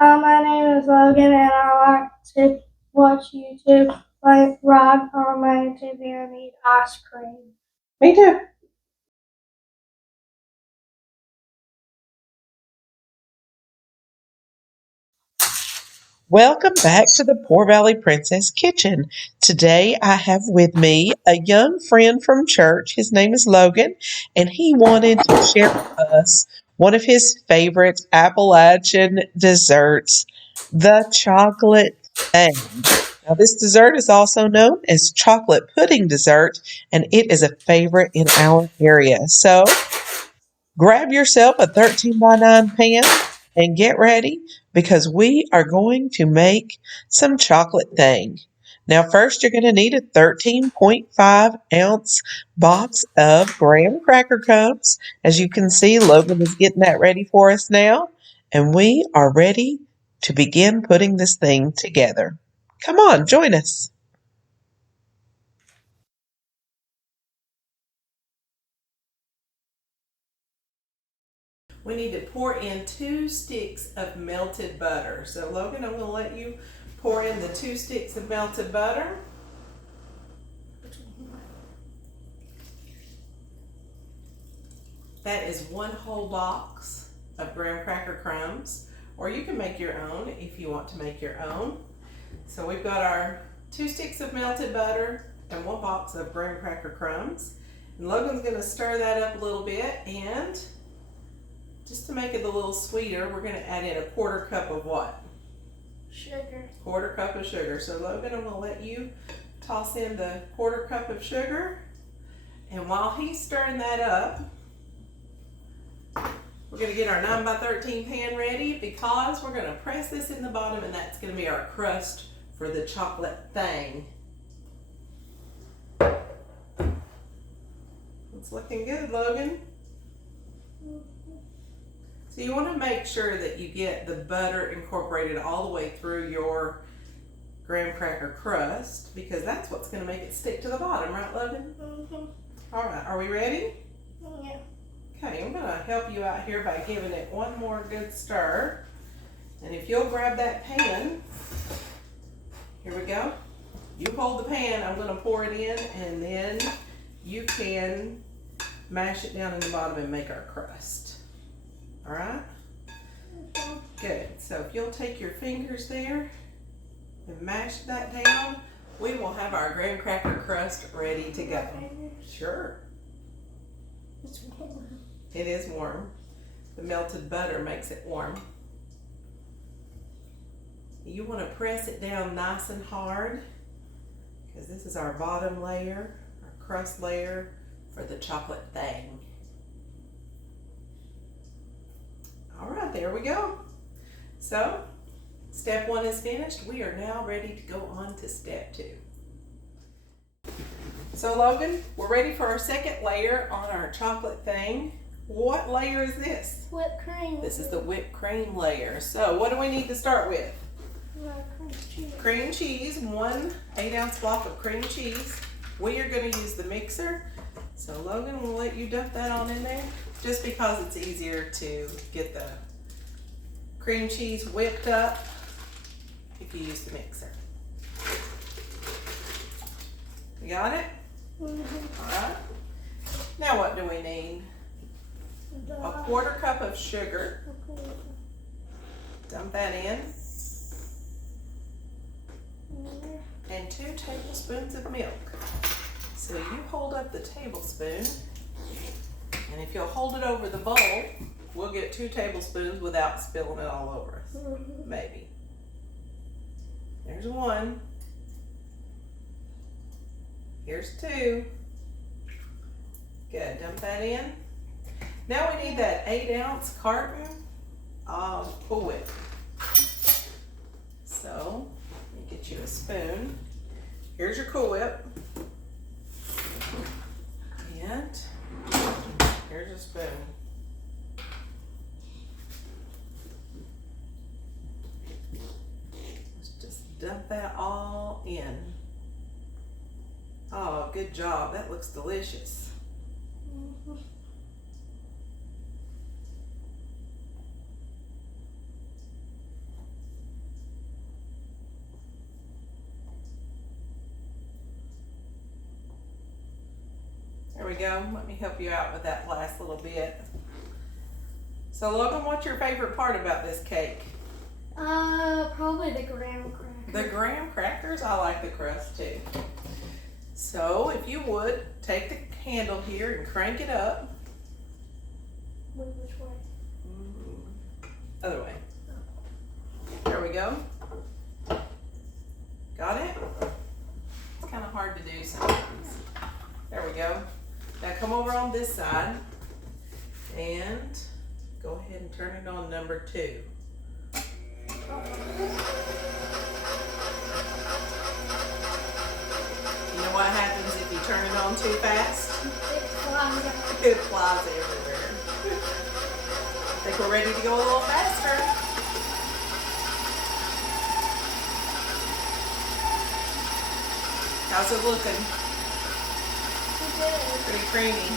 My name is Logan, and I like to watch YouTube, ride on my ATV, and eat ice cream. Me too. Welcome back to the Poor Valley Princess Kitchen. Today I have with me a young friend from church. His name is Logan, and he wanted to share with us one of his favorite Appalachian desserts, the chocolate thang. Now, this dessert is also known as chocolate pudding dessert, and it is a favorite in our area. So, grab yourself a 13 by 9 pan and get ready because we are going to make some chocolate thang. Now, first, you're going to need a 13.5 ounce box of graham cracker cups. As you can see, Logan is getting that ready for us now, and we are ready to begin putting this thing together. Come on, join us. We need to pour in 2 sticks of melted butter. So Logan, I'm going to let you pour in the 2 sticks of melted butter. That is 1 whole box of graham cracker crumbs, or you can make your own if you want to make your own. So we've got our 2 sticks of melted butter and 1 box of graham cracker crumbs. And Logan's going to stir that up a little bit, and just to make it a little sweeter, we're going to add in a 1/4 cup of what? Sugar. 1/4 cup of sugar. So Logan, I'm going to let you toss in the 1/4 cup of sugar. And while he's stirring that up, we're going to get our 9 by 13 pan ready because we're going to press this in the bottom, and that's going to be our crust for the chocolate thang. It's looking good, Logan. So you want to make sure that you get the butter incorporated all the way through your graham cracker crust because that's what's going to make it stick to the bottom, right, Logan? Mm-hmm. All right, are we ready? Yeah. Okay, I'm going to help you out here by giving it one more good stir. And if you'll grab that pan, here we go. You hold the pan, I'm going to pour it in, and then you can mash it down in the bottom and make our crust. All right? Good. So if you'll take your fingers there and mash that down, we will have our graham cracker crust ready to go. Sure. It's warm. It is warm. The melted butter makes it warm. You want to press it down nice and hard because this is our bottom layer, our crust layer for the chocolate thang. All right, there we go. So, step 1 is finished. We are now ready to go on to step 2. So Logan, we're ready for our second layer on our chocolate thang. What layer is this? Whipped cream. This is the whipped cream layer. So what do we need to start with? Cream cheese. Cream cheese, 1 8-ounce block of cream cheese. We are going to use the mixer. So Logan, we'll let you dump that on in there just because it's easier to get the cream cheese whipped up if you use the mixer. You got it? Mm-hmm. All right. Now what do we need? A 1/4 cup of sugar. Dump that in. And 2 tablespoons of milk. So you hold up the tablespoon, and if you'll hold it over the bowl, we'll get 2 tablespoons without spilling it all over us. Maybe. There's 1. Here's 2. Good, dump that in. Now we need that 8-ounce carton of Cool Whip. So, let me get you a spoon. Here's your Cool Whip. And here's a spoon. Let's just dump that all in. Oh, good job. That looks delicious. we go. Let me help you out with that last little bit. So Logan, what's your favorite part about this cake? Probably the graham crackers. The graham crackers? I like the crust too. So if you would, take the handle here and crank it up. Which way? Other way. There we go. Got it? It's kind of hard to do sometimes. There we go. Now come over on this side and go ahead and turn it on number 2. You know what happens if you turn it on too fast? It flies everywhere. Think we're ready to go a little faster. How's it looking? Pretty creamy.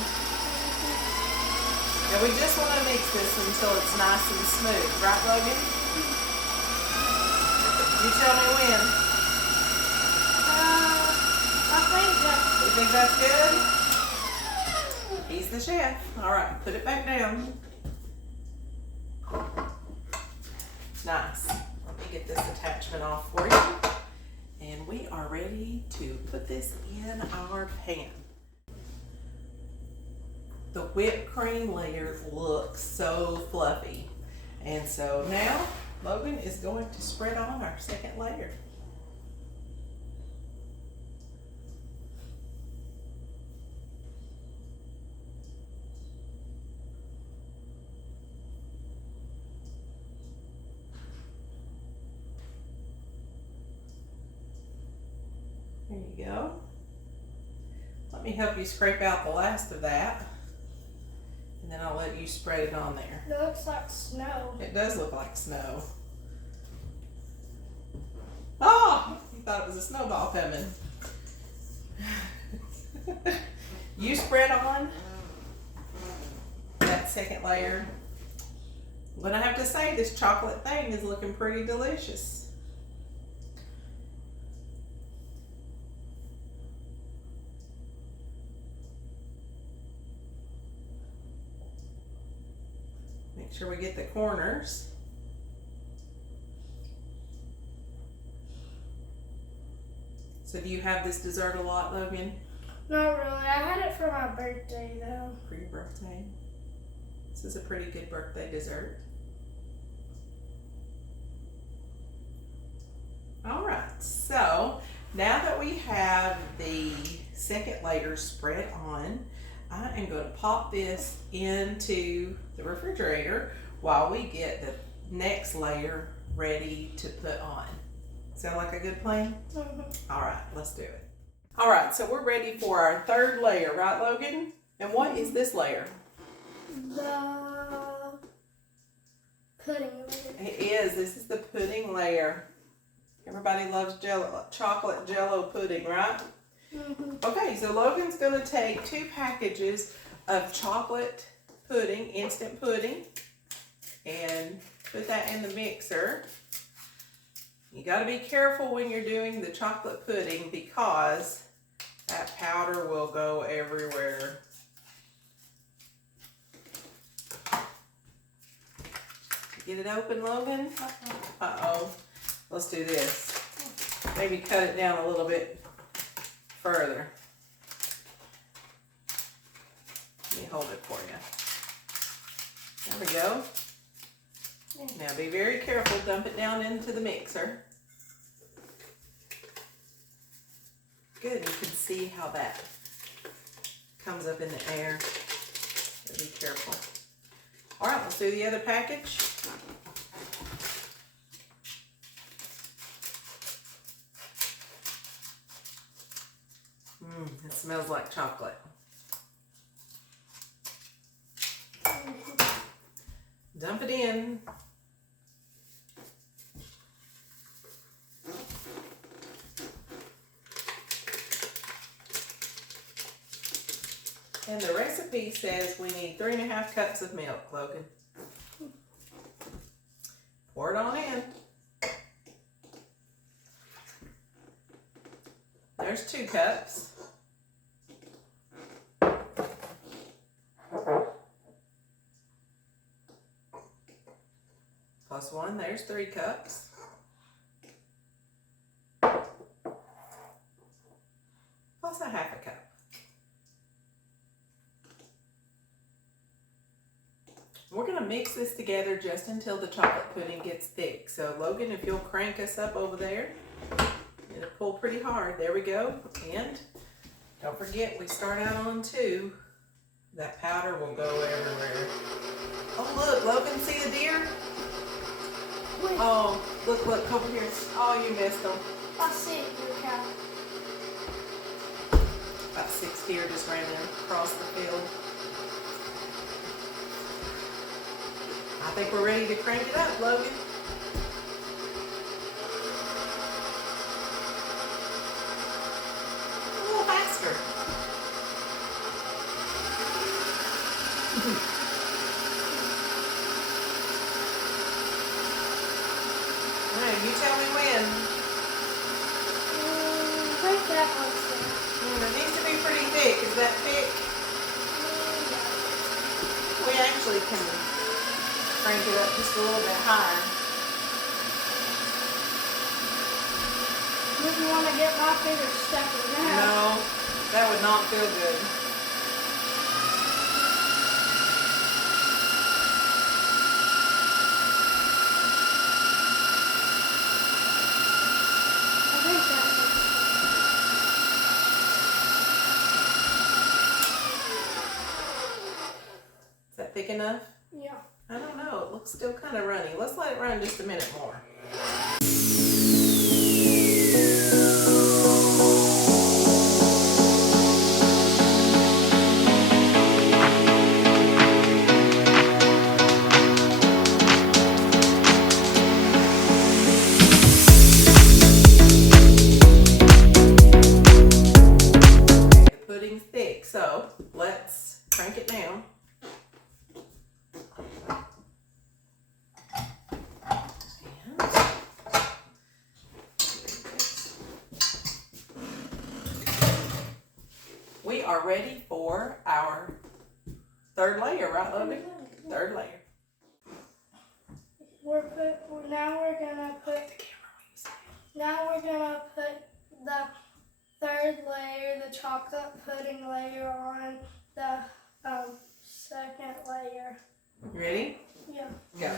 Now we just want to mix this until it's nice and smooth, right, Logan? You tell me when. I think so. You think that's good? He's the chef. All right, put it back down. Nice. Let me get this attachment off for you. And we are ready to put this in our pan. The whipped cream layer looks so fluffy. And so now Logan is going to spread on our second layer. There you go. Let me help you scrape out the last of that. And then I'll let you spread it on there. It looks like snow. It does look like snow. Oh, you thought it was a snowball coming. You spread on that second layer. But I have to say, this chocolate thing is looking pretty delicious. Make sure we get the corners. So do you have this dessert a lot, Logan? Not really. I had it for my birthday though. For your birthday? This is a pretty good birthday dessert. All right, so now that we have the second layer spread on, I am going to pop this into the refrigerator while we get the next layer ready to put on. Sound like a good plan? Mm-hmm. All right, let's do it. All right, so we're ready for our third layer, right, Logan? And what is this layer? The pudding layer. It is. This is the pudding layer. Everybody loves chocolate jello pudding, right? Mm-hmm. Okay, so Logan's going to take 2 packages of chocolate pudding, instant pudding, and put that in the mixer. You got to be careful when you're doing the chocolate pudding because that powder will go everywhere. Get it open, Logan? Uh-oh. Let's do this. Maybe cut it down a little bit further. Let me hold it for you. There we go. Now be very careful. Dump it down into the mixer. Good. You can see how that comes up in the air. So be careful. All right, let's do the other package. It smells like chocolate. Dump it in. And the recipe says we need 3.5 cups of milk, Logan. Pour it on in. There's 2 cups. one. There's 3 cups. Plus a half a cup. We're going to mix this together just until the chocolate pudding gets thick. So Logan, if you'll crank us up over there, it'll pull pretty hard. There we go. And don't forget, we start out on 2. That powder will go everywhere. Oh look, Logan, see a deer? Wait. Oh, look over here. Oh, you missed them. I see it, your cow. About 6 deer just ran across the field. I think we're ready to crank it up, Logan. A little faster. All right, you tell me when. Break that one, sir. It needs to be pretty thick. Is that thick? We actually can crank it up just a little bit higher. Didn't want to get my fingers stuck in that. No, that would not feel good. I think that's it. Is that thick enough? Yeah. I don't know. It looks still kind of runny. Let's let it run just a minute more. The pudding's thick, so let's crank it down. We are ready for our 3rd layer, right, Logan? 3rd layer. Now we're gonna put the 3rd layer, the chocolate pudding layer, on the 2nd layer. You ready? Yeah. Go.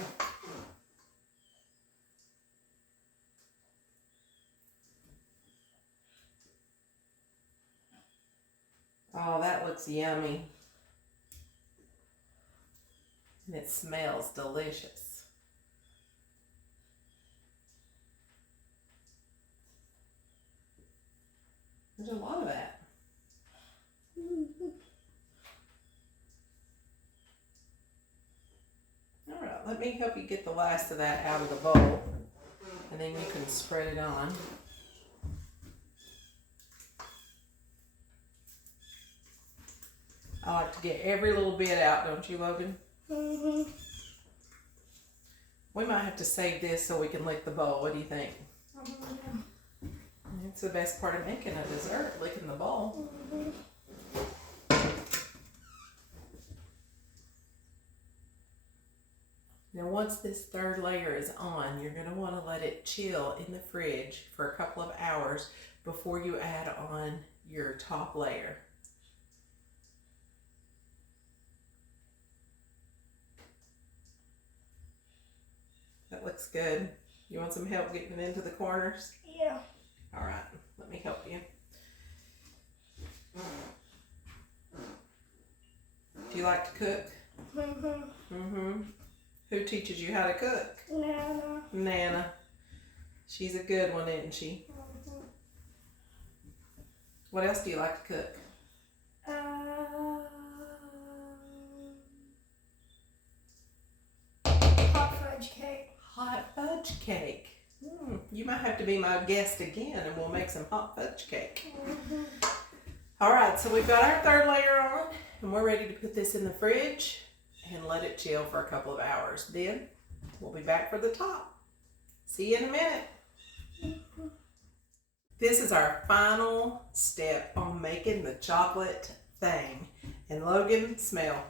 Oh, that looks yummy. And it smells delicious. There's a lot of that. All right, let me help you get the last of that out of the bowl, and then you can spread it on. I like to get every little bit out, don't you, Logan? Mm-hmm. We might have to save this so we can lick the bowl. What do you think? Mm-hmm. It's the best part of making a dessert, licking the bowl. Mm-hmm. Now once this 3rd layer is on, you're going to want to let it chill in the fridge for a couple of hours before you add on your top layer. That looks good. You want some help getting it into the corners? Yeah. All right, let me help you. Do you like to cook? Mm-hmm. Mm-hmm. Who teaches you how to cook? Nana. Nana. She's a good one, isn't she? Mm-hmm. What else do you like to cook? Hot fudge cake. Hot fudge cake. You might have to be my guest again and we'll make some hot fudge cake. Mm-hmm. All right, so we've got our 3rd layer on and we're ready to put this in the fridge and let it chill for a couple of hours. Then we'll be back for the top. See you in a minute. This is our final step on making the chocolate thang. And Logan, smell.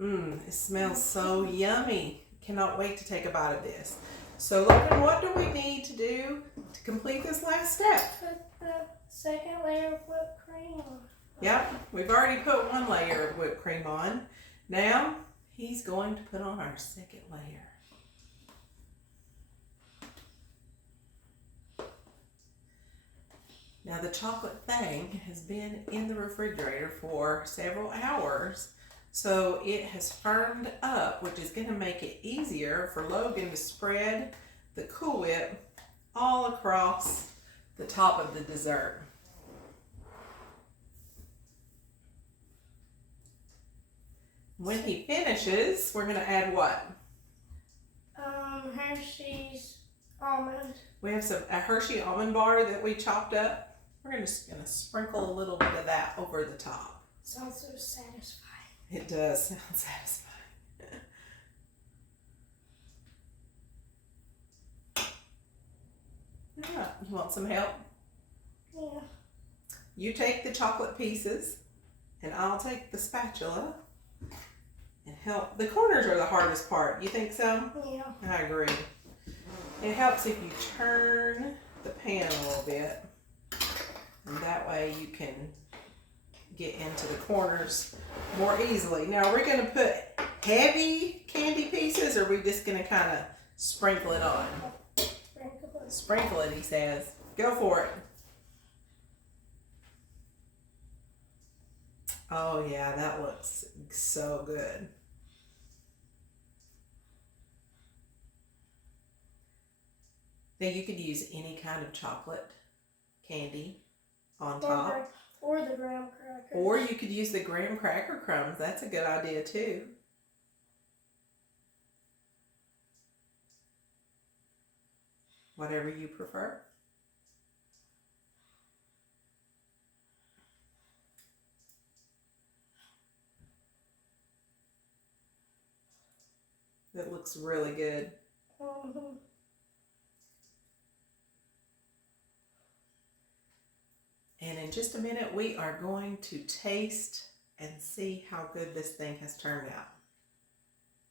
It smells so yummy. cannot wait to take a bite of this. So Logan, what do we need to do to complete this last step? Put the second layer of whipped cream on. Yep, we've already put one layer of whipped cream on. Now he's going to put on our second layer. Now the chocolate Thang has been in the refrigerator for several hours, so it has firmed up, which is going to make it easier for Logan to spread the Cool Whip all across the top of the dessert. When he finishes, we're going to add what? Hershey's almond. We have a Hershey almond bar that we chopped up. We're just going to sprinkle a little bit of that over the top. Sounds so satisfying. It does sound satisfying. Yeah, you want some help? Yeah. You take the chocolate pieces, and I'll take the spatula and help. The corners are the hardest part. You think so? Yeah. I agree. It helps if you turn the pan a little bit, and that way you can get into the corners more easily. Now, are we going to put heavy candy pieces, or are we just going to kind of sprinkle it on? Sprinkle it, he says. Go for it. Oh yeah, that looks so good. Now you could use any kind of chocolate candy on top. Or the graham crackers. Or you could use the graham cracker crumbs. That's a good idea too. Whatever you prefer. That looks really good. Mm-hmm. And in just a minute, we are going to taste and see how good this thing has turned out.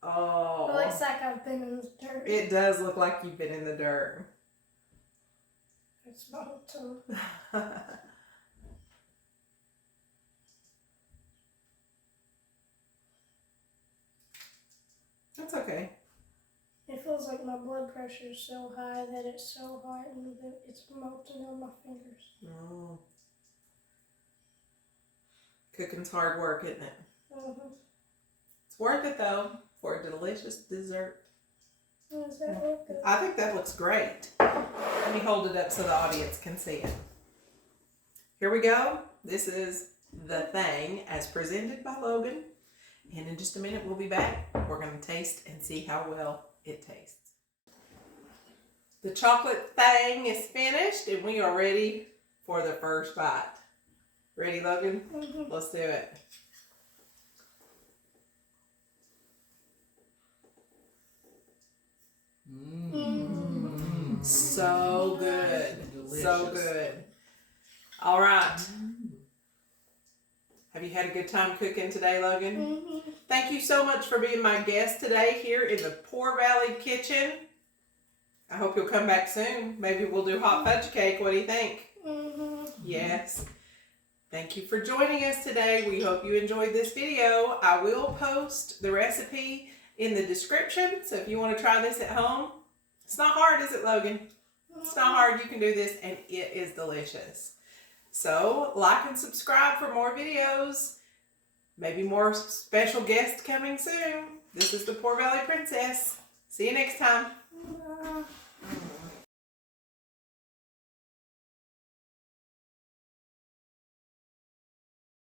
Oh. It looks like I've been in the dirt. It does look like you've been in the dirt. It's molten. That's okay. It feels like my blood pressure is so high that it's so hot and that it's melting on my fingers. Oh. Cooking's hard work, isn't it? Mm-hmm. It's worth it though for a delicious dessert. Does that look good? I think that looks great. Let me hold it up so the audience can see it. Here we go. This is the Thang as presented by Logan. And in just a minute, we'll be back. We're going to taste and see how well it tastes. The chocolate Thang is finished and we are ready for the first bite. Ready, Logan? Mm-hmm. Let's do it. So good. Delicious. So good. All right. Have you had a good time cooking today, Logan? Mm-hmm. Thank you so much for being my guest today here in the Poor Valley kitchen. I hope you'll come back soon. Maybe we'll do hot fudge cake. What do you think? Mm-hmm. Yes. Thank you for joining us today. We hope you enjoyed this video. I will post the recipe in the description. So if you want to try this at home, it's not hard, is it, Logan? It's not hard. You can do this and it is delicious. So like and subscribe for more videos. Maybe more special guests coming soon. This is the Poor Valley Princess. See you next time.